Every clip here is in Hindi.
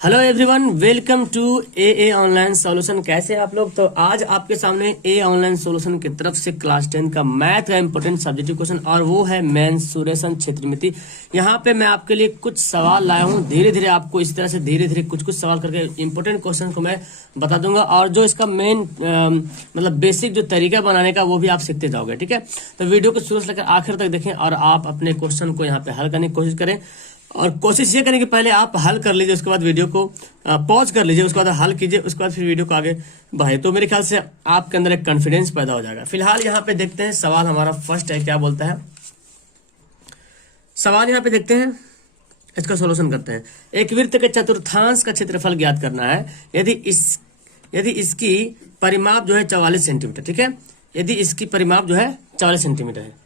Hello everyone, welcome to a online solution. कैसे हैं आप लोग? तो आज आपके सामने ए ऑनलाइन सॉल्यूशन की तरफ से क्लास 10 का मैथ का इंपॉर्टेंट सब्जेक्टिव क्वेश्चन और वो है मेंसुरेशन क्षेत्रमिति। यहाँ पे मैं आपके लिए कुछ सवाल लाया हूँ। धीरे धीरे आपको इस तरह से धीरे धीरे कुछ कुछ सवाल करके इंपॉर्टेंट क्वेश्चन को मैं बता दूंगा और जो इसका मेन मतलब बेसिक जो तरीका बनाने का वो भी आप सीखते जाओगे। ठीक है, तो वीडियो को शुरू से लेकर आखिर तक देखें और आप अपने क्वेश्चन को यहाँ पे हल करने की कोशिश करें। और कोशिश ये करें कि पहले आप हल कर लीजिए, उसके बाद वीडियो को पॉज कर लीजिए, उसके बाद हल कीजिए, उसके बाद फिर वीडियो को आगे बढ़ाइए। तो मेरे ख्याल से आपके अंदर एक कॉन्फिडेंस पैदा हो जाएगा। फिलहाल यहाँ पे देखते हैं सवाल हमारा फर्स्ट है, क्या बोलता है सवाल। यहाँ पे देखते हैं, इसका सोल्यूशन करते हैं। एक वृत्त के चतुर्थांश का क्षेत्रफल ज्ञात करना है यदि इसकी परिमाप जो है 44 सेंटीमीटर। ठीक है, यदि इसकी परिमाप जो है 44 सेंटीमीटर है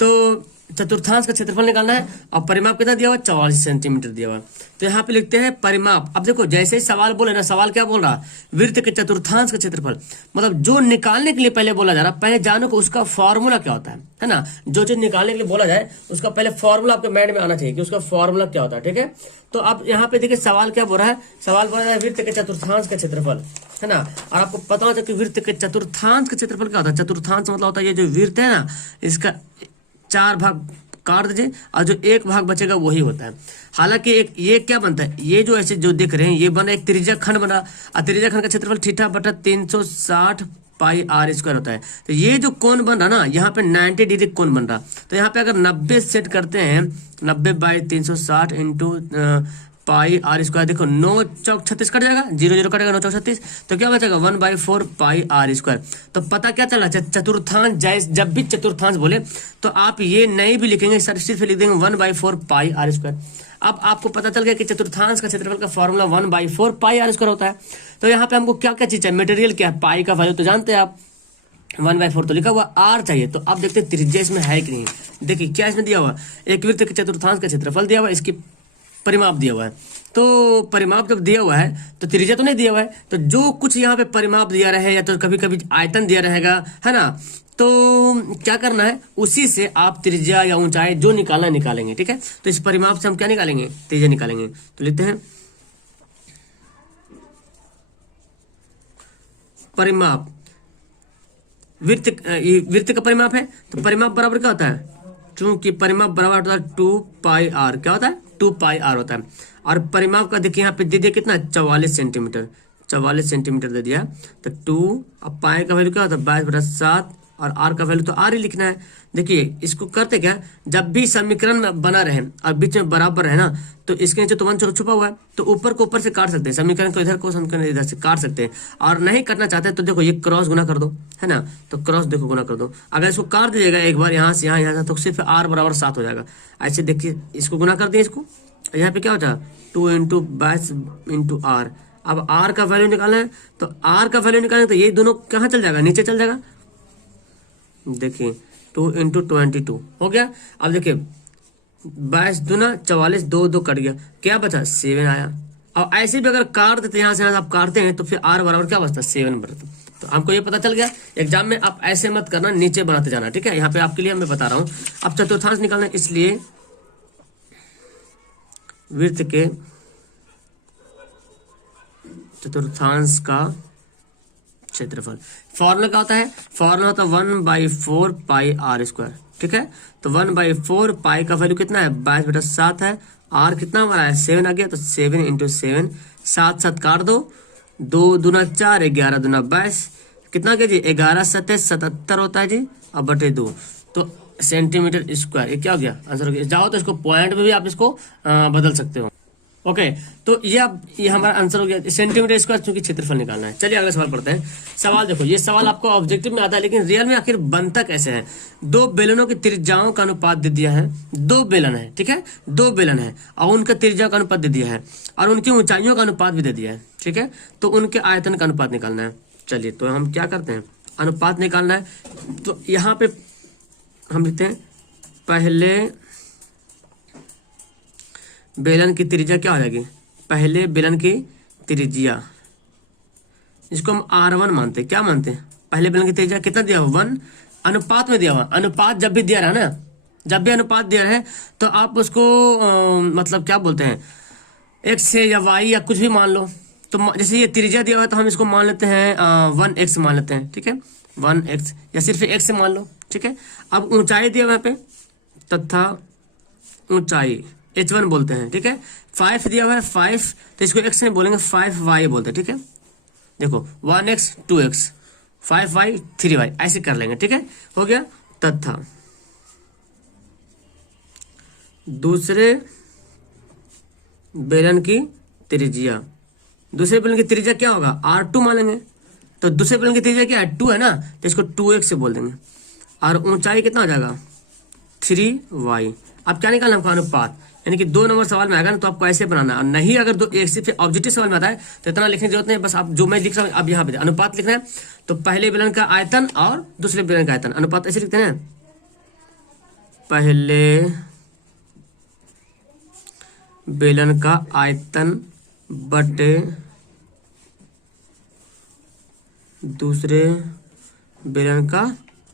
तो चतुर्थांश का क्षेत्रफल निकालना है और परिमाप कितना दिया हुआ? 44 सेंटीमीटर दिया हुआ। तो यहाँ पे लिखते हैं परिमाप। अब देखो, जैसे ही सवाल बोले ना, सवाल क्या बोल रहा? वृत्त के चतुर्थांश का क्षेत्रफल, मतलब जो निकालने के लिए पहले बोला जा रहा, पहले जानो को उसका फॉर्मूला क्या होता है ना। जो चीज निकालने के लिए बोला जाए उसका पहले फॉर्मूला आपके माइंड में आना चाहिए कि उसका फॉर्मूला क्या होता है। ठीक है, तो अब यहाँ पे देखिए सवाल क्या बोल रहा है। सवाल बोल रहा है वृत्त के चतुर्थांश का क्षेत्रफल, है ना। और आपको पता होता है कि वृत्त के चतुर्थांश का क्षेत्रफल क्या होता है। चतुर्थांश मतलब होता है ये जो वृत्त है ना, इसका 4 भाग काट दीजिए और जो 1 भाग बचेगा वही होता है। हालांकि एक ये क्या बनता है, ये जो ऐसे जो दिख रहे हैं ये बना एक त्रिज्या खंड बना और त्रिज्या खंड का क्षेत्रफल थीटा बटा 360 पाई आर स्क्वायर होता है। तो ये जो कोण बन रहा ना, यहाँ पे 90 डिग्री कोण बन रहा। तो यहाँ पे अगर 90 सेट करते हैं, 90 by 360 into pi r square, देखो 9 चौक 36 कट जाएगा, 0 0 कटेगा, 9 चौक 36, तो क्या बचेगा 1/4 पाई आर स्क्वायर। तो पता क्या चला, चतुर्थांश, जब भी चतुर्थांश बोले तो आप ये नहीं भी लिखेंगे, सिर्फ लिख देंगे 1/4 पाई आर स्क्वायर। अब आपको पता चल गया कि चतुर्थांश का क्षेत्रफल का फॉर्मूला 1/4 पाई आर स्क्वायर होता है। तो यहाँ पे हमको क्या क्या चीज है, मटेरियल क्या है, पाई का वैल्यू तो जानते हैं आप, 1/4 तो लिखा हुआ, आर चाहिए। तो अब देखते हैं त्रिज्या इसमें है कि नहीं। देखिए क्या इसमें दिया हुआ, एक वृत्त के चतुर्थांश का क्षेत्रफल दिया हुआ, इसकी परिमाप दिया हुआ है। तो परिमाप जब दिया हुआ है तो त्रिज्या तो नहीं दिया हुआ है। तो जो कुछ यहाँ पे परिमाप दिया रहे या तो कभी कभी आयतन दिया रहेगा, है ना, तो क्या करना है, उसी से आप त्रिज्या या ऊंचाई जो निकालना निकालेंगे। ठीक है, तो इस परिमाप से हम क्या निकालेंगे, त्रिज्या निकालेंगे। तो लेते हैं परिमाप, वृत्त का परिमाप है तो परिमाप बराबर क्या होता है, चूंकि परिमाप बराबर होता है 2 पाई आर। क्या होता है, 2 पाई आर होता है। और परिमाप का देखिए यहाँ पे दे दिया कितना, 44 सेंटीमीटर, 44 सेंटीमीटर दे दिया। तो 2, अब पाई का वैल्यू क्या होता है 22/7 और आर का वैल्यू तो आर ही लिखना है। देखिए इसको करते क्या, जब भी समीकरण में बना रहे और बीच में बराबर रहे ना, तो इसके नीचे तो 1 छुपा हुआ है, तो ऊपर को ऊपर से काट सकते हैं, समीकरण को इधर को समीकरण इधर से काट सकते हैं। और नहीं करना चाहते तो देखो ये क्रॉस गुना कर दो, है ना, तो क्रॉस देखो गुना कर दो। अगर इसको काट दीजिएगा एक बार यहाँ से यहाँ तो सिर्फ आर बराबर 7 हो जाएगा। ऐसे देखिए इसको गुना कर दिए, इसको यहाँ पे क्या होता है 2 × 22 × आर। अब आर का वैल्यू निकालना है, तो आर का वैल्यू निकालना है तो ये दोनों कहाँ चल जाएगा, नीचे चल जाएगा। देखिए 2 × 22 हो गया। अब देखिए 22 दूना 44, 2 2 कट गया, क्या बचा 7 आया। और ऐसे भी अगर काट देते यहाँ से यहाँ आप काटते हैं तो फिर आर बराबर क्या बचता है 7 बचता। तो हमको ये पता चल गया। एग्जाम में आप ऐसे मत करना, नीचे बनाते जाना। ठीक है, यहाँ पे आपके लिए मैं बता रहा हूँ। अब चतुर्थांश निकालना है, इसलिए वृत्त के चतुर्थांश का क्षेत्रफल, फॉर्मूला क्या होता है, फॉर्मूला होता है 1/4 पाई आर स्क्वायर। ठीक है, तो 1/4 पाई का वैल्यू कितना है 22/7 है, आर कितना हमारा है 7 आ गया, तो 7 × 7, 7 7 काट दो, 2 दूना 4, 11 दूना 22, कितना क्या जी 11 7 77 होता है जी, अब बटे 2 तो सेंटीमीटर स्क्वायर। ये क्या हो गया आंसर हो गया। जाओ तो इसको पॉइंट में भी आप इसको बदल सकते हो। ओके, तो ये हमारा आंसर हो गया, सेंटीमीटर स्क्वायर चूंकि क्षेत्रफल निकालना है। चलिए अगला सवाल पढ़ते हैं। सवाल देखो, ये सवाल आपको ऑब्जेक्टिव में आता है, लेकिन रियल में आखिर बनता कैसे है। 2 बेलनों की त्रिज्याओं का अनुपात दे दिया है, 2 बेलन है, ठीक है, 2 बेलन है और उनका त्रिज्या का अनुपात दे दिया है और उनकी ऊंचाइयों का अनुपात भी दे दिया है। ठीक है, तो उनके आयतन का अनुपात निकालना है। चलिए तो हम क्या करते हैं, अनुपात निकालना है। तो यहाँ पे हम लिखते हैं पहले बेलन की त्रिज्या क्या हो जाएगी, पहले बेलन की त्रिज्या, इसको हम R1 मानते हैं। क्या मानते हैं, पहले बेलन की त्रिज्या कितना दिया हुआ 1, अनुपात में दिया हुआ। अनुपात जब भी दिया रहा ना, जब भी अनुपात दिया है तो आप उसको मतलब क्या बोलते हैं, एक्स है या वाई या कुछ भी मान लो। तो जैसे ये त्रिज्या दिया हुआ है तो हम इसको मान लेते हैं 1x मान लेते हैं, ठीक है, 1x या सिर्फ x से मान लो, ठीक है। अब ऊंचाई दिया हुआ है पे, तथा ऊंचाई h1 बोलते हैं, ठीक है। 5 दिया हुआ है 5, तो इसको x नहीं बोलेंगे 5y बोलते हैं, ठीक है। देखो 1x 2x 5y 3y ऐसे कर लेंगे, ठीक है, हो गया। तथा दूसरे बेलन की त्रिज्या, दूसरे बेलन की त्रिज्या क्या होगा, R2 मानेंगे। तो दूसरे बेलन की त्रिज्या क्या है, 2 है ना, तो इसको 2x से बोल देंगे। और ऊंचाई कितना हो जाएगा, 3y। अब क्या निकालना हमको, अनुपात, यानी कि 2 नंबर सवाल में आएगा ना तो आपको ऐसे बनाना है। और नहीं अगर दो एक सिर्फ ऑब्जेक्टिव सवाल में आता है तो इतना लिखने की जरूरत नहीं, बस आप जो मैं लिख रहा हूँ अब यहाँ पे अनुपात लिखना है। तो पहले बेलन का आयतन और दूसरे बेलन का आयतन, अनुपात ऐसे लिखते हैं, पहले बेलन का आयतन बटे दूसरे बेलन का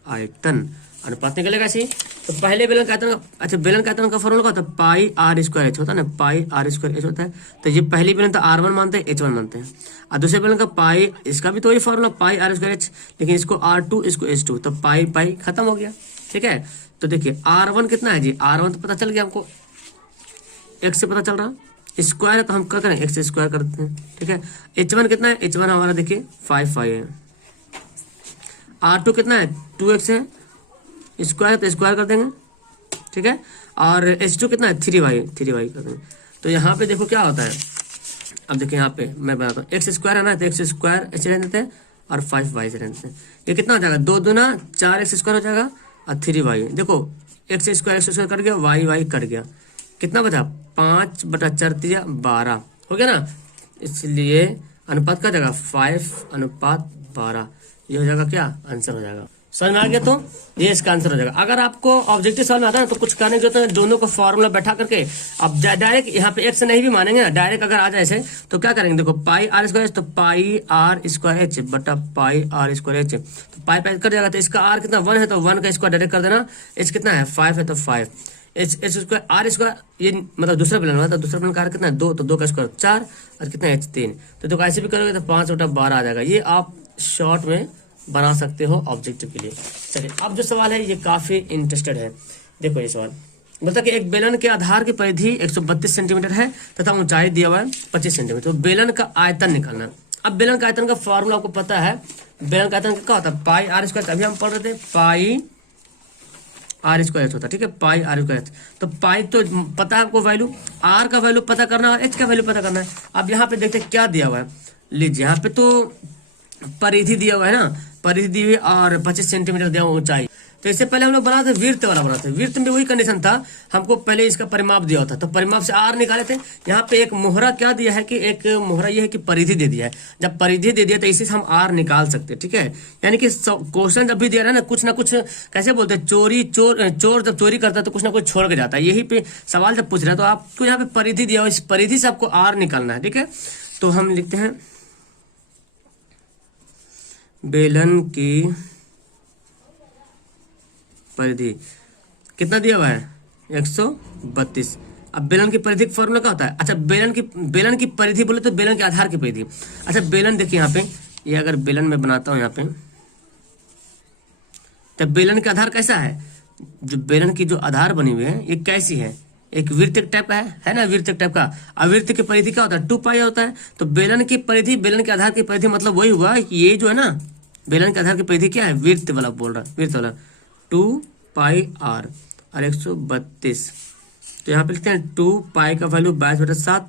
आयतन, अनुपात निकलेगा ऐसे। तो पहले बेलन का आयतन, अच्छा बेलन का आयतन का फॉर्मूला क्या होता है, पाई आर स्क्वायर एच होता है ना, पाई आर स्क्वायर एच होता है। तो ये पहली बेलन तो R1 मानते हैं, H1 मानते हैं। और दूसरे बेलन का पाई, इसका भी तो वही formula pi r square h, लेकिन इसको R2 इसको H2, तो पाई पाई खत्म हो गया, ठीक है। तो देखिए R1 कितना है जी, R1 तो पता चल गया हमको, x से पता चल रहा, स्क्वायर है तो हम क्या करें, x स्क्वायर करते हैं, ठीक है। H1 कितना है, H1 हमारा देखिए 5 है। R2 कितना है, 2x है, स्क्वायर है तो स्क्वायर कर देंगे, ठीक है। और H2 कितना है, 3y कर देंगे। तो यहाँ पे देखो क्या होता है, अब देखिए यहाँ पे मैं बनाता हूँ, x स्क्वायर है ना, तो x स्क्वायर ऐसे रहने देते हैं और 5y से रहने देते हैं। ये कितना हो जाएगा, 2 दूना 4x स्क्वायर हो जाएगा और 3y। देखो x स्क्वायर कट गया, y कट गया, कितना बचा, 5/4 हो गया ना। इसलिए अनुपात का जाएगा 5:12, ये हो जाएगा क्या, आंसर हो जाएगा। समझ में आ गया, तो ये इसका आंसर हो जाएगा। अगर आपको ऑब्जेक्टिव सवाल में आता है तो कुछ करने की जरूरत है, दोनों को फॉर्मूला बैठा करके अब डायरेक्ट यहाँ पे x नहीं भी मानेंगे ना, डायरेक्ट अगर आ जाए ऐसे तो क्या करेंगे, देखो पाई आर स्क्वायर, तो पाई आर स्क्वायर एच बटा पाई आर स्क्वायर एच, तो पाई पाई कर जाएगा। तो इसका r कितना 1 है तो 1 का स्क्वायर डायरेक्ट कर देना, h कितना है 5 है तो 5, एच स्क्वायर आर स्क्वायर, ये मतलब दूसरा बेलन हुआ, तो दूसरा बेलन का r कितना है 2, तो 2 का स्क्वायर 4 और कितना h 3, तो देखो ऐसे भी करोगे तो 5/12 आ जाएगा। ये आप शॉर्ट में बना सकते हो ऑब्जेक्टिव के लिए। चलिए अब जो सवाल है ये काफी इंटरेस्टेड है, देखो ये सवाल बोलता कि एक बेलन के आधार की परिधि 132 सेंटीमीटर है तथा ऊंचाई दिया हुआ है 25 सेंटीमीटर। तो बेलन का आयतन निकालना है। अब बेलन का आयतन का फॉर्मूला आपको पता है, बेलन का आयतन क्या होता है, पाई आर स्क्वायर, अभी हम पढ़ रहे थे पाई आर स्क्वायर होता है, ठीक है, पाई आर स्क्वायर। तो पाई तो पता है आपको वैल्यू, आर का वैल्यू पता करना है और एच का वैल्यू पता करना है। अब यहाँ पे देखते क्या दिया हुआ है, लीजिए यहाँ पे तो परिधि दिया हुआ है ना, परिधि दी हुई और 25 सेंटीमीटर दिया हुआ ऊंचाई। तो इससे पहले हम लोग बनाते वृत्त वाला बनाते, वृत्त में वही कंडीशन था, हमको पहले इसका परिमाप दिया होता, तो परिमाप से आर निकाले थे। यहाँ पे एक मोहरा क्या दिया है कि एक मोहरा ये है कि परिधि दे दिया है, जब परिधि दे दिया तो इसी से हम आर निकाल सकते हैं, ठीक है। यानी कि क्वेश्चन जब भी दिया ना कुछ ना कुछ, कैसे बोलते हैं, चोर जब चोरी करता है तो कुछ ना कुछ छोड़ के जाता है, यही पे सवाल जब पूछ रहा है तो आपको यहाँ पे परिधि दिया हो, इस परिधि से आपको आर निकालना है, ठीक है। तो हम लिखते हैं बेलन की परिधि कितना दिया हुआ है 132। अब बेलन की परिधि का फॉर्मूला क्या होता है, अच्छा बेलन की परिधि बोले तो बेलन के आधार की परिधि। अच्छा बेलन देखिए यहाँ पे, ये अगर बेलन में बनाता हूँ यहाँ पे, तो बेलन का आधार कैसा है, जो बेलन की जो आधार बनी हुई है ये कैसी है, एक वृत्त टाइप का है ना, वृत्त टाइप का। अवृत्त की परिधि क्या होता है, 2 पाई होता है। तो बेलन की परिधि, बेलन के आधार की परिधि मतलब वही हुआ कि ये जो है ना बेलन के आधार की परिधि क्या है, वृत्त वाला बोल रहा है, वृत्त वाला 2 पाई आर और 132। तो यहाँ पे लिखते हैं 2 पाई का वैल्यू 22/7,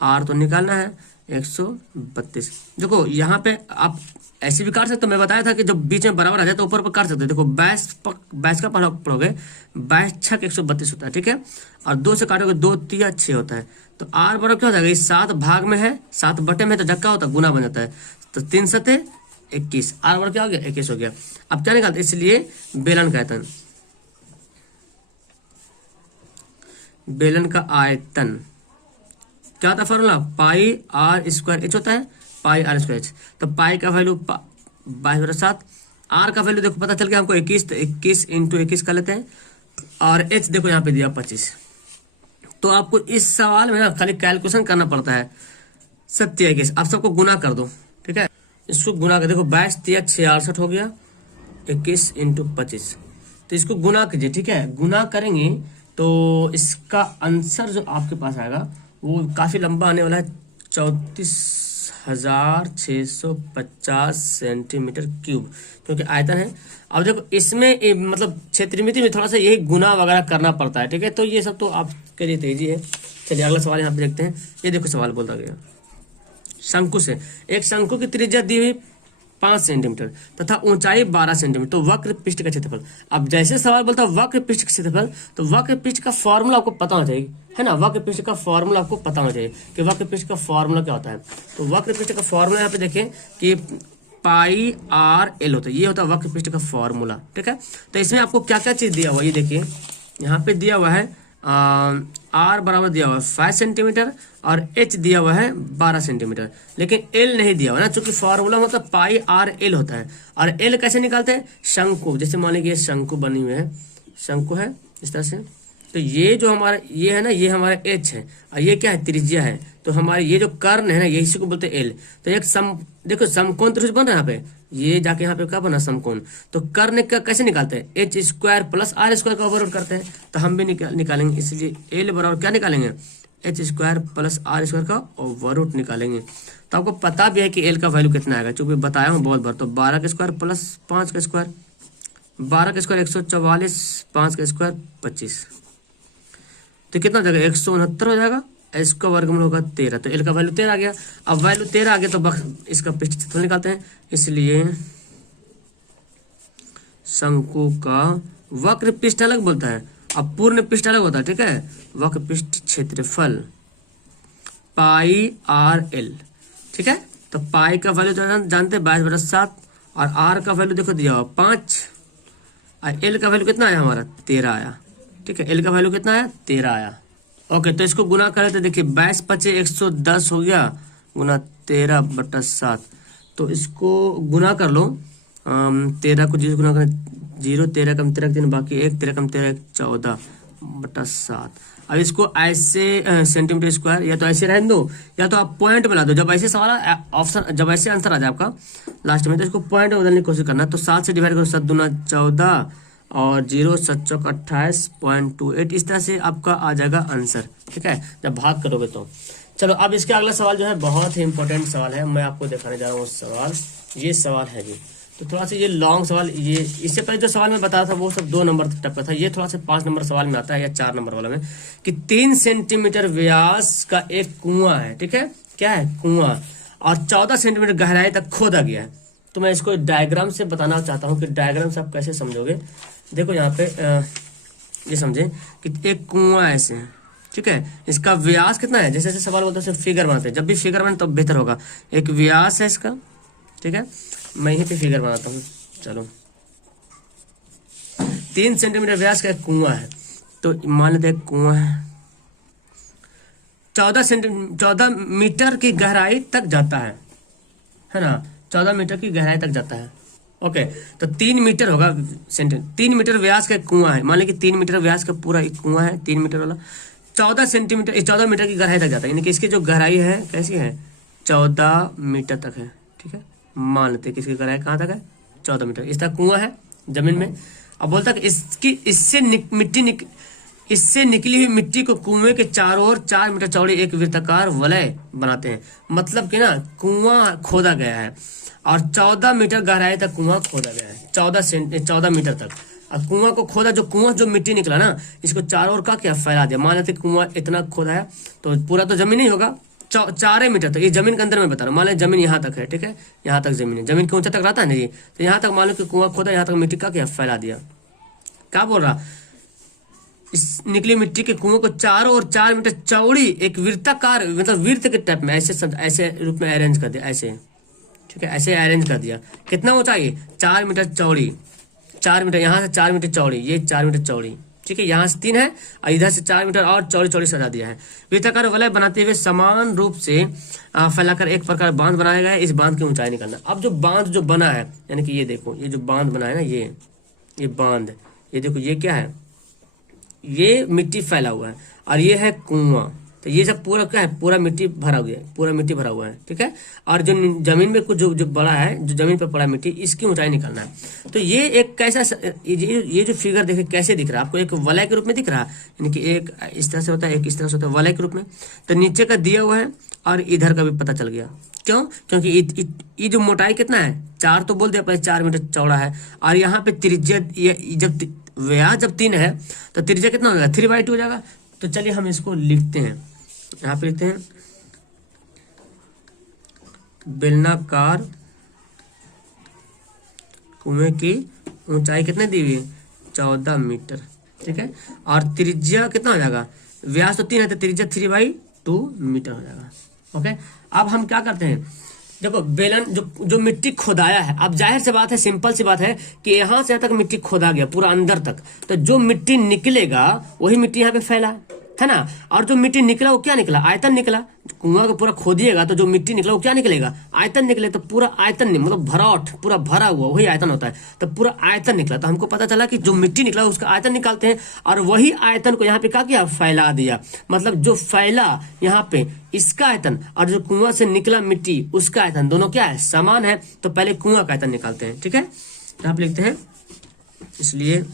आर तो निकालना है 132। देखो यहाँ पे आप ऐसे भी काट सकते हो, मैं बताया था कि जब बीच में बराबर आ जाए तो ऊपर पर काट सकते हो। देखो 22 का पढ़ोगे 22 छक 132 होता है, ठीक है। और 2 से काटोगे 2 3 6 होता है। तो आर बराबर क्या हो जाएगा, 7 भाग में है, 7 बटे में, तो जब क्या होता है गुना बन जाता है। तो 3 सते 21, आर बराबर क्या हो गया 21 हो गया। अब क्या निकालते, इसलिए बेलन का आयतन, बेलन का आयतन क्या होता है formula, pi r square h होता है, पाई आर स्क्वायर एच। तो पाई का वैल्यू 22/7, आर का वैल्यू देखो पता चल गया हमको 21, तो 21 × 21 कर लेते हैं। और एच देखो यहाँ पे दिया 25, तो आपको इस सवाल में ना खाली कैलकुलेशन करना पड़ता है। सत्य है कि आप सबको गुना कर दो, ठीक है। इसको गुना कर देखो, 22×3 = 66 हो गया, 21 × 25। तो इसको गुना कीजिए, ठीक है। गुना करेंगे तो इसका आंसर जो आपके पास आएगा वो काफी लंबा आने वाला है, 34,650 सेंटीमीटर क्यूब, क्योंकि आयतन है। अब देखो इसमें मतलब क्षेत्रमिति में थोड़ा सा यही गुना वगैरह करना पड़ता है, ठीक है। तो ये सब तो आपके लिए तेजी है। चलिए अगला सवाल यहाँ पे देखते हैं। ये देखो सवाल बोलता गया, शंकु से एक शंकु की त्रिज्या दी हुई 5 सेंटीमीटर तथा ऊंचाई 12 सेंटीमीटर, तो वक्र पृष्ठ का क्षेत्रफल। अब जैसे सवाल बोलता है वक्र पृष्ठ का क्षेत्रफल, तो वक्र पृष्ठ का फॉर्मूला आपको पता होना चाहिए, है ना। वक्र पृष्ठ का फॉर्मूला आपको पता होना चाहिए कि वक्र पृष्ठ का फॉर्मूला क्या होता है। तो वक्र पृष्ठ का फॉर्मूला यहाँ पे देखें कि πr/l होता है, ये होता है वक्र पृष्ठ का फॉर्मूला, ठीक है। तो इसमें आपको क्या क्या चीज दिया हुआ है, ये देखिए यहाँ पे दिया हुआ है r बराबर दिया हुआ है 5 सेंटीमीटर और h दिया हुआ है 12 सेंटीमीटर, लेकिन l नहीं दिया हुआ ना, चूंकि फॉर्मूला मतलब πr/l होता है। और l कैसे निकालते हैं, शंकु, जैसे मान लीजिए शंकु बनी हुई है, शंकु है इस तरह से, तो ये जो हमारा ये है ना, ये हमारा h है और ये क्या है, त्रिज्या है। तो हमारे ये जो कर्ण है ना, ये इसी को बोलते हैं l। तो एक देखो समकोण त्रिभुज बन रहा है यहाँ पे, ये जाके यहाँ पे क्या बना, समकोण। तो कर्ण का कैसे निकालते हैं, h² + r² का ओवरऑल करते हैं। तो हम भी निकालेंगे, इसलिए l बराबर क्या निकालेंगे, h² + r² का ओवरऑल निकालेंगे। तो आपको पता भी है कि l का वैल्यू कितना आएगा, चूंकि बताया हूँ बहुत बार। तो 12 का स्क्वायर + 5 का स्क्वायर, 12 का स्क्वायर 144, 5 का स्क्वायर 25, तो कितना हो जाएगा, 169 हो जाएगा। इसका वर्गमूल होगा 13, तो एल का वैल्यू 13 आ गया। अब वैल्यू 13 आ गया तो इसका पृष्ठ क्षेत्रफल निकालते हैं। इसलिए शंकु का वक्र पृष्ठ अलग बोलता है, अब पूर्ण पृष्ठ अलग होता है, ठीक है। वक्र पृष्ठ क्षेत्रफल πr/l, ठीक है। तो पाई का वैल्यू जानते हैं 22/7 और आर का वैल्यू देखो दिया हुआ 5 और एल का वैल्यू कितना आया हमारा, 13 आया, ठीक है। एल का वैल्यू कितना आया, 13 आया। ओके, तो इसको गुना करें तो देखिए 22×5 = 110 हो गया, गुना 13/7। तो इसको गुना कर लो, 13 को 0 गुना करें 0, 13 कम 13 दिन बाकी 1, 13 कम 13 14/7। अब इसको ऐसे सेंटीमीटर स्क्वायर या तो ऐसे रहने दो या तो आप पॉइंट बना दो। जब ऐसे सवाल ऑप्शन, जब ऐसे आंसर आ जाए आपका लास्ट में, तो इसको पॉइंट बदलने की कोशिश करना। तो 7 से डिवाइड करो, 7 दूना 14 और 0 7 चौक 28.28, इस तरह से आपका आ जाएगा आंसर, ठीक है, जब भाग करोगे तो। चलो अब इसके अगला सवाल जो है बहुत ही इंपॉर्टेंट सवाल है, मैं आपको दिखाने जा रहा हूँ सवाल। ये सवाल है जी, तो थोड़ा सा ये लॉन्ग सवाल, ये इससे पहले जो सवाल मैं बताया था वो सब 2 नंबर तक का था, ये थोड़ा सा 5 नंबर सवाल में आता है या 4 नंबर वाला में, कि 3 सेंटीमीटर व्यास का एक कुआं है, ठीक है, क्या है, कुआं, और 14 सेंटीमीटर गहराई तक खोदा गया है। तो मैं इसको डायग्राम से बताना चाहता हूँ कि डायग्राम से आप कैसे समझोगे। देखो यहाँ पे ये समझे कि एक कुआं ऐसे है, ठीक है, इसका व्यास कितना है, जैसे जैसे सवाल बोलते हैं फिगर बनाते हैं, जब भी फिगर बने तो बेहतर होगा। एक व्यास है इसका, ठीक है, मैं यहीं पे फिगर बनाता हूँ। चलो 3 सेंटीमीटर व्यास का एक कुआं है, तो मान लेते हैं कुआं है, 14 मीटर की गहराई तक जाता है ना, 14 मीटर की गहराई तक जाता है। ओके, तो 3 मीटर होगा 3 मीटर व्यास का कुआं है, मान लीजिए 3 मीटर व्यास का पूरा एक कुआं है, 3 मीटर वाला, 14 मीटर की गहराई तक जाता है, यानी कि इसकी जो गहराई है कैसी है, 14 मीटर तक है, ठीक है। मान लेते हैं किसकी गहराई कहाँ तक है, 14 मीटर। इसका कुआं है जमीन में। अब बोलता है कि इससे निकली हुई मिट्टी को कुएं के चारों ओर 4 मीटर चौड़ी एक वृत्ताकार वलय बनाते हैं। मतलब कि ना कुआं खोदा गया है और 14 मीटर गहराई तक कुआं खोदा गया है, 14 मीटर तक। अब कुआं को खोदा, जो मिट्टी निकला ना, इसको चारों ओर का क्या फैला दिया। मान लेते कुआं इतना खोदा है तो पूरा तो जमीन ही होगा, 4 मीटर तक, ये जमीन के अंदर में बता रहा हूँ। मान लो जमीन यहाँ तक है, ठीक है, यहाँ तक जमीन है, जमीन के ऊंचा तक रहता है ना जी, तो यहाँ तक मान लो कि कुआं खोदा, यहाँ तक मिट्टी का क्या फैला दिया। क्या बोल रहा, इस निकली मिट्टी के कुएं को चारों ओर 4 मीटर चौड़ी एक वृत्ताकार, मतलब वृत्त के टाइप में ऐसे रूप में अरेंज कर दिया, ऐसे, ठीक है, ऐसे अरेंज कर दिया। कितना ऊंचाई, 4 मीटर चौड़ी, 4 मीटर, यहाँ से 4 मीटर चौड़ी, ये 4 मीटर चौड़ी, ठीक है, यहाँ से 3 है और इधर से 4 मीटर और चौड़ी सजा दिया है। वृत्ताकार वलय बनाते हुए समान रूप से फैलाकर एक प्रकार बांध बनाया गया है। इस बांध की ऊंचाई निकालना। अब जो बांध जो बना है, यानी कि ये देखो, ये जो बांध बना है ना, ये बांध, ये देखो, ये क्या है, ये मिट्टी फैला हुआ है और ये है कुआं। तो ये सब पूरा क्या है, पूरा मिट्टी भरा हुआ है, पूरा मिट्टी भरा हुआ है, ठीक है। और जो जमीन में कुछ जो जो बड़ा है, जो जमीन पर पड़ा मिट्टी, इसकी ऊंचाई निकालना है। तो ये एक कैसा ये जो फिगर देखे कैसे दिख रहा है आपको, एक वलय के रूप में दिख रहा है, यानी कि एक इस तरह से होता है, एक इस तरह से होता है, वलय के रूप में। तो नीचे का दिया हुआ है और इधर का भी पता चल गया। क्यों? क्योंकि ये जो मोटाई कितना है, 4 तो बोल दिया पहले, 4 मीटर चौड़ा है। और यहाँ पे त्रिज्या जब व्यास जब 3 है तो त्रिज्या कितना हो जाएगा, 3/2 हो जाएगा। तो चलिए हम इसको लिखते हैं, यहाँ पे लिखते हैं बेलनाकार कुएं की ऊंचाई कितने दी हुई है, 14 मीटर, ठीक है। और त्रिज्या कितना हो जाएगा, व्यास तो 3 है तो त्रिज्या 3/2 मीटर हो जाएगा। ओके, अब हम क्या करते हैं, देखो बेलन जो मिट्टी खोदाया है, अब जाहिर सी बात है, सिंपल सी बात है कि यहाँ से यहाँ तक मिट्टी खोदा गया पूरा अंदर तक, तो जो मिट्टी निकलेगा वही मिट्टी यहाँ पे फैला है ना। और जो मिट्टी निकला वो क्या निकला, आयतन निकला। कुआं को पूरा खोदिएगा तो जो मिट्टी निकला वो क्या निकलेगा, आयतन निकले। तो पूरा आयतन नहीं, मतलब भराट पूरा भरा हुआ वही आयतन होता है। तो पूरा आयतन निकला, तो हमको पता चला कि जो मिट्टी निकला उसका आयतन निकालते हैं, और वही आयतन को यहाँ पे क्या किया, फैला दिया। मतलब जो फैला यहाँ पे इसका आयतन और जो कुआं से निकला मिट्टी उसका आयतन दोनों क्या है, समान है। तो पहले कुआं का आयतन निकालते हैं, ठीक है। यहाँ पे लिखते हैं, इसलिए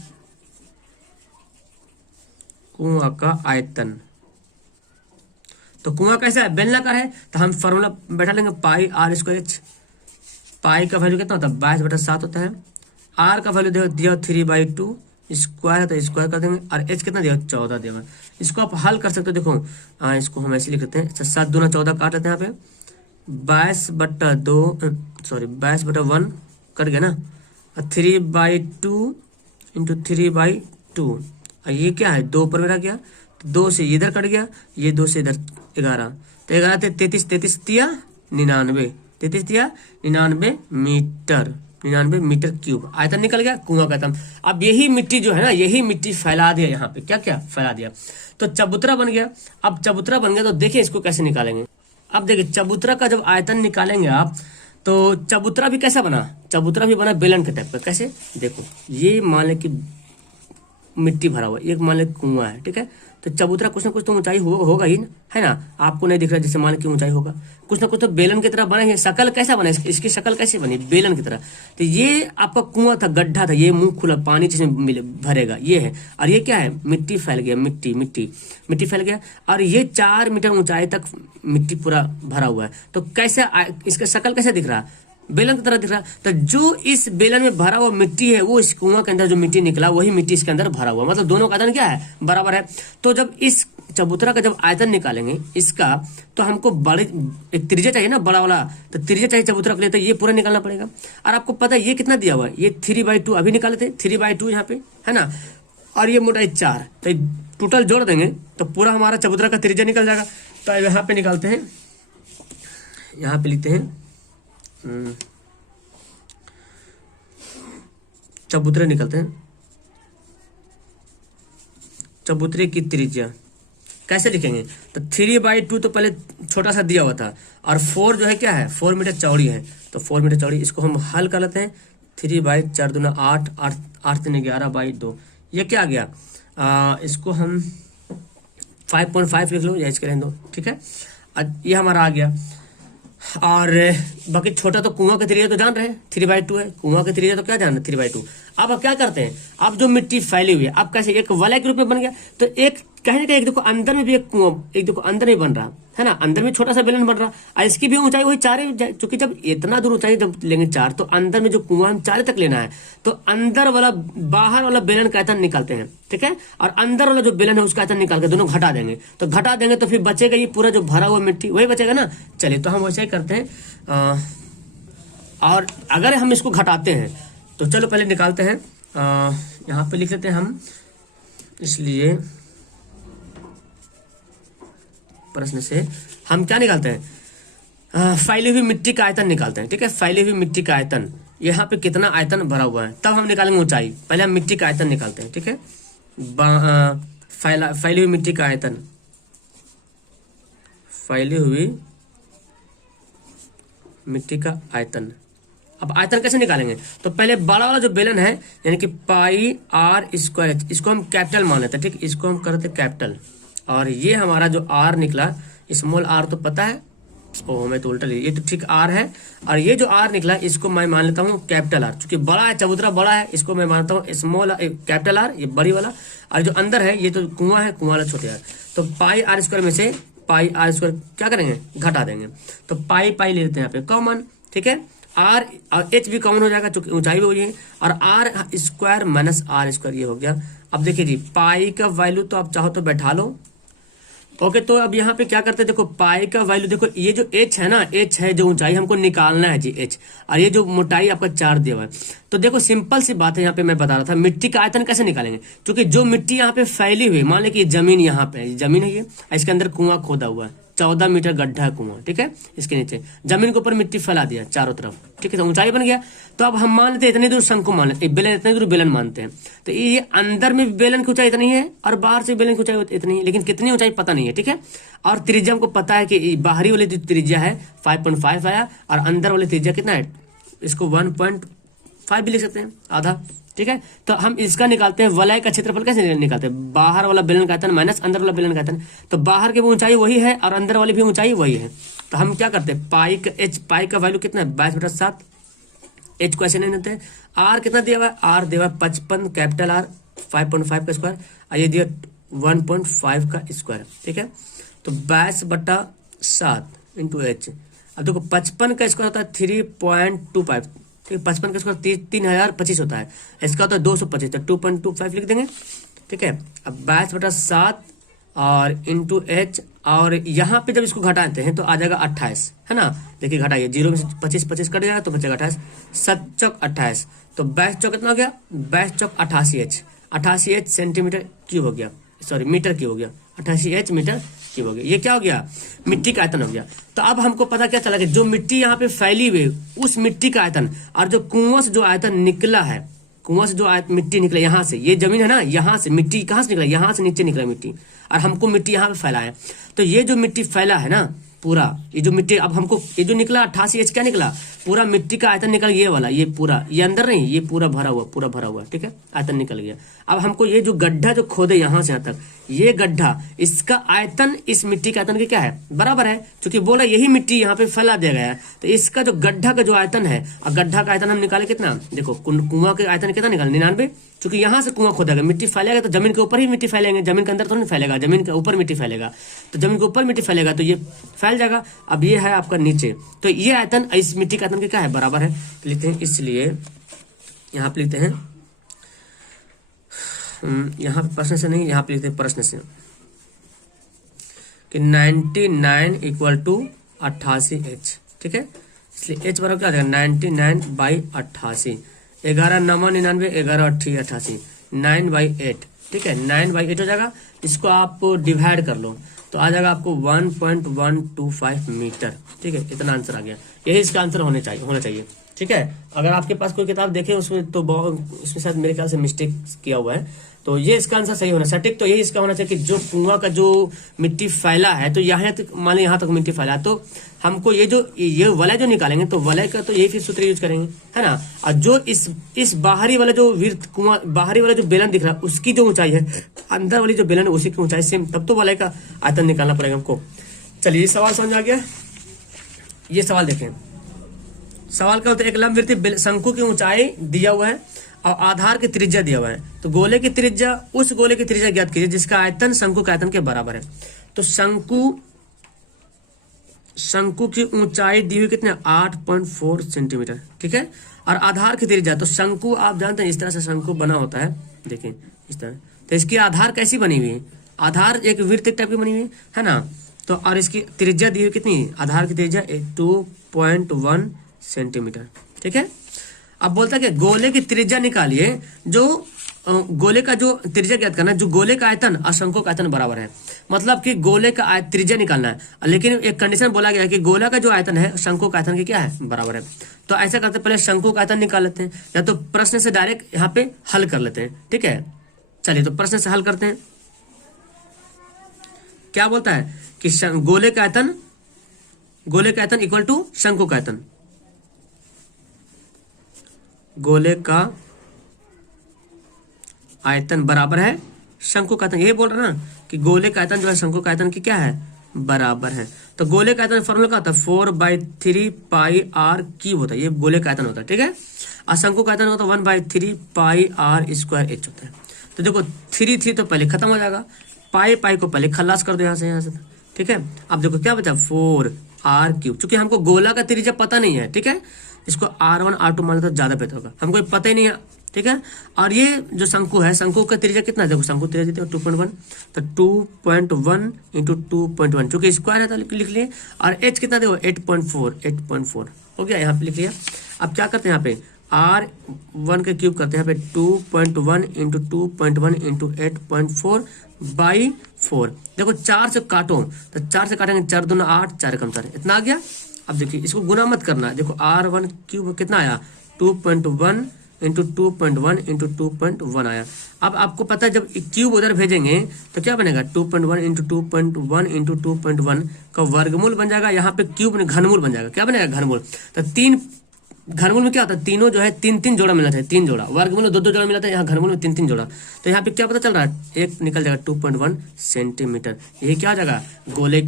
कुआं का आयतन। तो कुआं कैसा है, बेलनाकार है, तो हम फॉर्मूला बैठा लेंगे पाई r स्क्वायर एच। पाई का वैल्यू कितना होता है, 22/7 होता है। r का वैल्यू दिया 3/2, स्क्वायर है तो स्क्वायर कर देंगे, और h कितना दिया, 14 दिया। इसको आप हल कर सकते हो, देखो इसको हम ऐसे लिख लेते हैं। 7 दूना 14 काट लेते हैं यहाँ पे, 22/1 कट गया ना, 3/2 इंटू 3/2, और ये क्या है, 2 ऊपर में रह गया, तो 2 से इधर कट गया, ये 2 से इधर 11, तो 11 33, 33 दिया 99, 33 दिया 99 मीटर, 99 मीटर क्यूब आयतन निकल गया कुआं का आयतन। अब यही मिट्टी जो है ना, यही मिट्टी फैला दिया यहाँ पे, क्या क्या फैला दिया, तो चबूतरा बन गया। अब चबूतरा बन गया तो देखिए इसको कैसे निकालेंगे। अब देखिए चबूतरा का जब आयतन निकालेंगे आप, तो चबूतरा भी कैसा बना, चबूतरा भी बना बेलन के टाइप का। कैसे, देखो ये मान ले कि मिट्टी भरा हुआ, एक मान ले कुआं है, ठीक है। तो चबूतरा कुछ ना कुछ तो ऊंचाई होगा ही ना, है ना। आपको नहीं दिख रहा जैसे मान की ऊंचाई होगा, कुछ ना कुछ तो बेलन की तरह बनेंगे। शकल कैसा बने, इसकी शकल कैसे बनी, बेलन की तरह। तो ये आपका कुआं था, गड्ढा था, ये मुंह खुला, पानी जिसमें भरेगा ये है। और ये क्या है, मिट्टी फैल गया, मिट्टी फैल गया, और ये 4 मीटर ऊंचाई तक मिट्टी पूरा भरा हुआ है। तो कैसे इसका शकल कैसे दिख रहा, बेलन की तरह दिख रहा। तो जो इस बेलन में भरा हुआ मिट्टी है, वो इस कुआं के अंदर जो मिट्टी निकला वही मिट्टी इसके अंदर भरा हुआ, मतलब दोनों का आयतन क्या है, बराबर है। तो जब इस चबूतरा का जब आयतन निकालेंगे इसका, तो हमको बड़े एक त्रिज्या चाहिए ना, बड़ा वाला, तो त्रिज्या चाहिए चबूतरा के लिए, तो ये पूरा निकालना पड़ेगा। और आपको पता है ये कितना दिया हुआ है, ये 3/2 अभी निकाले थे, 3/2 यहाँ पे है ना, और ये मोटाई 4, तो टोटल जोड़ देंगे तो पूरा हमारा चबूतरा का त्रिज्या निकल जाएगा। तो यहाँ पे निकालते हैं, यहाँ पे लिखते हैं चबूतरे निकलते हैं। चबूतरे की त्रिज्या कैसे लिखेंगे, तो 3/2 तो पहले छोटा सा दिया हुआ था, और 4 जो है क्या है, 4 मीटर चौड़ी है, तो 4 मीटर चौड़ी, इसको हम हल कर लेते हैं। 3/4 दूना 8, 8 3 11/2, ये क्या आ गया, इसको हम 5.5 लिख लो या इसके रहने दो, ठीक है। ये हमारा आ गया। और बाकी छोटा तो कुआं का त्रिज्या तो जान रहे हैं 3/2 है, कुआं का त्रिज्या तो क्या जान रहे 3/2। अब क्या करते हैं, अब जो मिट्टी फैली हुई है, अब कैसे एक वलय के रूप में बन गया, तो एक कहीं ना कहीं एक देखो अंदर में भी एक कुआं, एक देखो अंदर में बन रहा है ना, अंदर में छोटा सा बेलन बन रहा, और इसकी भी ऊंचाई वही 4 है, क्योंकि जब इतना दूर ऊंचाई जब लेंगे 4, तो अंदर में जो कुआं हम 4 तक लेना है, तो अंदर वाला बाहर वाला बेलन का आयतन निकालते हैं, ठीक है। और अंदर वाला जो बेलन है उसका आयतन निकाल के दोनों घटा देंगे, तो घटा देंगे तो फिर बचेगा ये पूरा जो भरा हुआ मिट्टी वही बचेगा ना। चलिए तो हम वैसे ही करते हैं। और अगर हम इसको घटाते हैं तो चलो पहले निकालते हैं, यहाँ पे लिख लेते हैं हम, इसलिए प्रश्न से हम क्या निकालते हैं, फैली हुई मिट्टी का आयतन निकालते हैं, ठीक है। फैली हुई मिट्टी का आयतन, यहाँ पे कितना आयतन भरा हुआ है, तब हम निकालेंगे ऊंचाई। पहले हम मिट्टी का आयतन निकालते हैं, ठीक है। फैली हुई मिट्टी का आयतन, फैली हुई मिट्टी का आयतन। अब आयतन कैसे निकालेंगे, तो पहले बड़ा वाला जो बेलन है, यानी कि पाई r स्क्वायर, इसको हम कैपिटल मान लेते हैं, ठीक। इसको हम करते कैपिटल, और ये हमारा जो आर निकला, स्मॉल आर तो पता है, ओ मैं तो उल्टा ये तो ठीक आर है, और ये जो आर निकला इसको मैं मान लेता हूँ कैपिटल आर, क्योंकि बड़ा है, चबूतरा बड़ा है, इसको मैं मानता हूँ स्मॉल कैपिटल आर, ये बड़ी वाला, और जो अंदर है ये तो कुआं है, कुआं वाला छोटे आर। तो पाई आर स्क्वायर में से पाई आर स्क्वायर क्या करेंगे, घटा देंगे, तो पाई पाई ले लेते हैं यहाँ पे कॉमन, ठीक है। आर और एच भी कॉमन हो जाएगा क्योंकि ऊंचाई भी हो जाएगी, और r square minus r square ये हो गया। अब देखिए जी पाई का वैल्यू तो आप चाहो तो बैठा लो, ओके। तो अब यहाँ पे क्या करते हैं, देखो पाई का वैल्यू देखो, ये जो एच है ना, एच है जो ऊंचाई हमको निकालना है जी एच, और ये जो मोटाई आपका 4 दिया हुआ है। तो देखो सिंपल सी बात है, यहाँ पे मैं बता रहा था मिट्टी का आयतन कैसे निकालेंगे, क्योंकि जो मिट्टी यहाँ पे फैली हुई, मान ली कि जमीन यहाँ पे जमीन है, ये इसके अंदर कुआं खोदा हुआ है, 14 मीटर गड्ढा है कुआं, ठीक है। इसके नीचे जमीन के ऊपर मिट्टी फैला दिया चारों तरफ, ठीक है, तो ऊंचाई बन गया। तो अब हम मान लेते हैं इतनी दूर शंकु मान लेते, बेलन इतनी दूर बेलन मानते हैं, तो ये अंदर में बेलन की ऊंचाई इतनी है और बाहर से बेलन की ऊंचाई इतनी है, लेकिन कितनी ऊंचाई पता नहीं है, ठीक है। और त्रिज्या हमको पता है कि बाहरी वाली जो त्रिज्या है 5.5 आया, और अंदर वाली त्रिज्या कितना है, इसको 1.5 भी लिख सकते हैं, आधा, ठीक है। तो हम इसका निकालते हैं वलय का क्षेत्रफल कैसे निकालते हैं, बाहर वाला बेलन का आयतन माइनस अंदर वाला बेलन का आयतन, तो बाहर की भी ऊंचाई वही है और अंदर वाली भी ऊंचाई वही है। तो हम क्या करते हैं, पाई का वैल्यू कितना है 22/7, एच को ऐसे नहीं देते हैं। आर कितना दिया हुआ है, आर दिया हुआ है 55 कैपिटल आर 5.5 का स्क्वायर, और ये दिया 1.5 का स्क्वायर, ठीक है। तो 22/7 इंटू एच, अब देखो 55 का स्क्वायर होता है 3.25, ठीक है, 55 का स्क्वायर 3025 होता है, इसका होता है 225, तो 2.25 लिख देंगे, ठीक है। अब 22/7 और इंटू एच, और यहाँ पे जब इसको घटाते हैं तो आ जाएगा 28, है ना। देखिए घटाइए, 0 में से 25 कट जाएगा तो बचेगा 28, 7 चौक 28, तो 22 चौक कितना हो गया, 22 चौक 88 एच सेंटीमीटर क्यूब हो गया, सॉरी मीटर क्यूब हो गया, 88 एच मीटर क्यूब हो गया। ये क्या हो गया, मिट्टी का आयतन हो गया। तो अब हमको पता क्या चला कि जो मिट्टी यहाँ पे फैली हुई उस मिट्टी का आयतन, और जो कुआं से जो आयतन निकला है, कुआं से जो मिट्टी निकला यहाँ से, ये जमीन है ना, यहाँ से मिट्टी कहाँ से निकला, यहाँ से नीचे निकला मिट्टी, और हमको मिट्टी यहाँ पे फैला है। तो ये जो मिट्टी फैला है ना पूरा, ये जो मिट्टी, अब हमको ये जो निकला 88 एच क्या निकला, पूरा मिट्टी का आयतन निकल, ये वाला, ये पूरा, ये अंदर नहीं, ये पूरा भरा हुआ, पूरा भरा हुआ, ठीक है, आयतन निकल गया। अब हमको ये जो गड्ढा जो खोदे यहाँ से यहाँ तक, ये गड्ढा, इसका आयतन इस मिट्टी के आयतन के क्या है, बराबर है, क्योंकि बोला यही मिट्टी यहाँ पे फैला दिया गया है। तो इसका जो गड्ढा का जो आयतन है, और गड्ढा का आयतन हम निकाले कितना, देखो कुआं के आयतन कितना निकाले 99, क्योंकि यहाँ से कुआं खोदा गया, मिट्टी फैलेगा तो जमीन के ऊपर ही मिट्टी फैलेंगे, जमीन के अंदर तो नहीं फैलेगा, जमीन के ऊपर मिट्टी फैलेगा, तो जमीन के ऊपर मिट्टी फैलेगा तो ये फैल जाएगा। अब ये है आपका नीचे, तो ये आयतन इस मिट्टी का आयतन के क्या है, बराबर है, लिखते हैं। इसलिए यहाँ पे लिखते हैं, यहाँ पे प्रश्न से नहीं, यहाँ पे लिखते हैं प्रश्न से कि 99 इक्वल टू 88 एच, ठीक है। इसलिए एच बराबर क्या आ जाएगा 99/88, 11 9 99, 11 8 88, 9/8, ठीक है, 9/8 हो जाएगा। इसको आप डिवाइड कर लो तो आ जाएगा आपको 1.125 मीटर, ठीक है, इतना आंसर आ गया। यही इसका आंसर होना चाहिए, ठीक है। अगर आपके पास कोई किताब देखे उसमें तो उसमें शायद मेरे ख्याल से मिस्टेक किया हुआ है, तो ये इसका आंसर सही होना सटीक, तो यही इसका होना चाहिए कि जो कुआं का जो मिट्टी फैला है, तो यहाँ तक मान ली यहाँ तक मिट्टी फैला है, तो हमको ये वलय जो निकालेंगे तो वलय का तो यही फिर सूत्र यूज करेंगे, है ना। और जो इस बाहरी वाला जो वृत्त कुआं, बाहरी वाला जो बेलन दिख रहा है उसकी जो ऊंचाई है, अंदर वाली जो बेलन है उसी की ऊंचाई सेम, तब तो वलय का आयतन निकालना पड़ेगा हमको। चलिए ये सवाल समझ आ गया। ये सवाल देखें, सवाल क्या होता है, एक लंबवृत्तीय शंकु की ऊंचाई दिया हुआ है और आधार की त्रिज्या दिया हुआ है, तो गोले की त्रिज्या, उस गोले की त्रिज्या ज्ञात कीजिए जिसका आयतन शंकु के आयतन के बराबर है। तो शंकु की ऊंचाई दी हुई कितने 8.4 सेंटीमीटर, ठीक है, और आधार की त्रिज्या, तो शंकु आप जानते हैं इस तरह से शंकु बना होता है, देखिए इस तरह, तो इसकी आधार कैसी बनी हुई है, आधार एक वृत्त टाइप की बनी हुई है ना। तो और इसकी त्रिज्या दी हुई कितनी, आधार की त्रिज्या 2.1 सेंटीमीटर, ठीक है। अब बोलता है कि गोले की त्रिज्या निकालिए, जो गोले का जो त्रिज्या ज्ञात करना है, जो गोले का आयतन और शंकु का आयतन बराबर है, मतलब कि गोले का त्रिज्या निकालना है, लेकिन एक कंडीशन बोला गया है कि गोला का जो आयतन है शंकु का आयतन के क्या है, बराबर है। तो ऐसा करते पहले शंकु का आयतन निकाल लेते हैं, या तो प्रश्न से डायरेक्ट यहाँ पे हल कर लेते हैं, ठीक है। चलिए तो प्रश्न से हल करते हैं। क्या बोलता है कि गोले का आयतन इक्वल टू शंकु का आयतन, गोले का आयतन बराबर है शंकु का आयतन, यही बोल रहा ना कि गोले का आयतन जो है शंकु का आयतन की क्या है, बराबर है। तो गोले का आयतन फॉर्मूला क्या होता है, 4/3 पाई आर क्यूब होता है, ये गोले का आयतन होता है, ठीक है। और शंकु का आयतन होता है 1/3 पाई आर स्क्वायर एच होता है। तो देखो 3 तो पहले खत्म हो जाएगा, पाई को पहले खल्लास कर दो यहाँ से, ठीक है। अब देखो क्या बचा, 4r³। चूंकि हमको गोला का त्रिज्या पता नहीं है, ठीक है, इसको R1 R2 मान लो तो ज्यादा बेहतर होगा, हमको पता ही नहीं है, ठीक है। और ये जो शंकु है, शंकु का त्रिज्या कितना है, देखो शंकु त्रिज्या देखो 2.1, तो 2.1 इंटू 2.1, चूंकि स्क्वायर है तो लिख लिए। और h कितना देखो 8.4 हो गया, यहाँ पे लिख लिया। अब क्या करते हैं यहाँ पे R1 के क्यूब करते हैं, यहाँ पे 2.1 इंटू 2.1 इंटू 8.4/4। देखो 4 से काटो, तो 4 से काटेंगे 4 दूना 8, 4 कम 4, इतना आ गया। अब देखिए इसको गुना मत करना, देखो R1 क्यूब कितना आया, 2.1 इंटू 2.1 इंटू 2.1 आया। अब आपको पता है जब क्यूब उधर भेजेंगे तो क्या बनेगा, 2.1 इंटू 2.1 इंटू 2.1 का वर्गमूल बन जाएगा, यहाँ पे क्यूब घनमूल बन जाएगा, क्या बनेगा, घनमूल। तो 3 घनमूल में क्या होता है, तीनों जो है 3 जोड़ा मिला था, 3 जोड़ा, वर्गमूल में 2 जोड़ा मिला था, यहाँ घनमूल में 3 जोड़ा। तो यहाँ पे क्या पता चल रहा है, एक निकल जाएगा 2.1 सेंटीमीटर, यही क्या हो जाएगा, गोले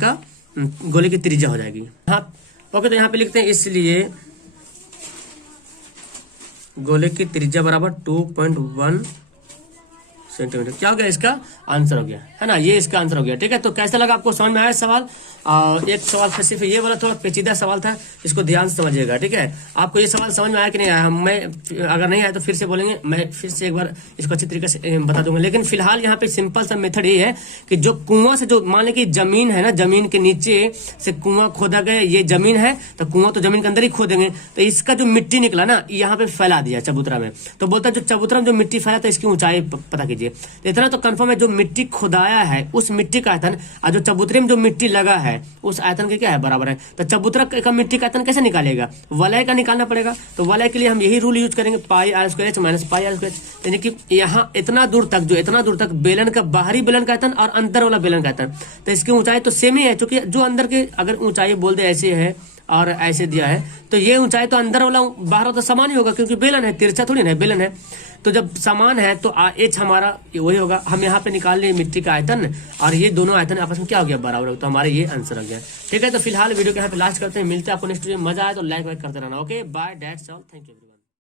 की त्रिज्या हो जाएगी। हाँ ओके, तो यहाँ पे लिखते हैं इसलिए गोले की त्रिज्या बराबर 2.1 सेंटीमीटर। क्या हो गया, इसका आंसर हो गया, है ना, ये इसका आंसर हो गया, ठीक है। तो कैसा लगा आपको, समझ में आया सवाल। एक सवाल था सिर्फ ये वाला, थोड़ा पेचीदा सवाल था, इसको ध्यान से समझिएगा, ठीक है। आपको ये सवाल समझ में आया कि नहीं आया, मैं अगर नहीं आया तो फिर से बोलेंगे, मैं फिर से एक बार इसको अच्छी तरीके से बता दूंगा। लेकिन फिलहाल यहाँ पे सिंपल सा मेथड ये है कि जो कुआं से, जो मान लें कि जमीन है ना, जमीन के नीचे से कुआं खोदा गया, ये जमीन है तो कुआं तो जमीन के अंदर ही खोदेंगे, तो इसका जो मिट्टी निकला ना यहाँ पे फैला दिया चबूतरा में, तो बोलता है जो चबूतरा में जो मिट्टी फैला था इसकी ऊंचाई पता कीजिए। तो इतना तो कंफर्म है, जो मिट्टी खुदाया है उस मिट्टी का आयतन और जो चबूतरे में जो मिट्टी लगा है उस आयतन के क्या है, बराबर है। तो चबूतरा का मिट्टी का आयतन कैसे निकालेगा, वलय का निकालना पड़ेगा। तो वलय के लिए हम यही रूल यूज करेंगे, pi r square h minus pi r square, यानी कि यहाँ इतना दूर तक बेलन का बाहरी बेलन का आयतन और अंदर वाला बेलन का आयतन, तो इसकी ऊंचाई तो सेम ही है, क्योंकि जो अंदर के अगर ऊंचाई बोल दे ऐसे है और ऐसे दिया है, तो ये ऊंचाई तो अंदर वाला बाहर वाला तो समान ही होगा, क्योंकि बेलन है, तिरछा थोड़ी ना बेलन है। तो जब समान है तो एच हमारा वही होगा। हम यहाँ पे निकाल लिए मिट्टी का आयतन और ये दोनों आयतन आपस में क्या हो गया, बराबर हो, तो हमारा ये आंसर आ गया, ठीक है। तो फिलहाल वीडियो के यहाँ पे लास्ट करते हैं, मिलते हैं आपको नेक्स्ट वीडियो में। मजा आया तो लाइक करते रहना, okay bye, that's all, thank you.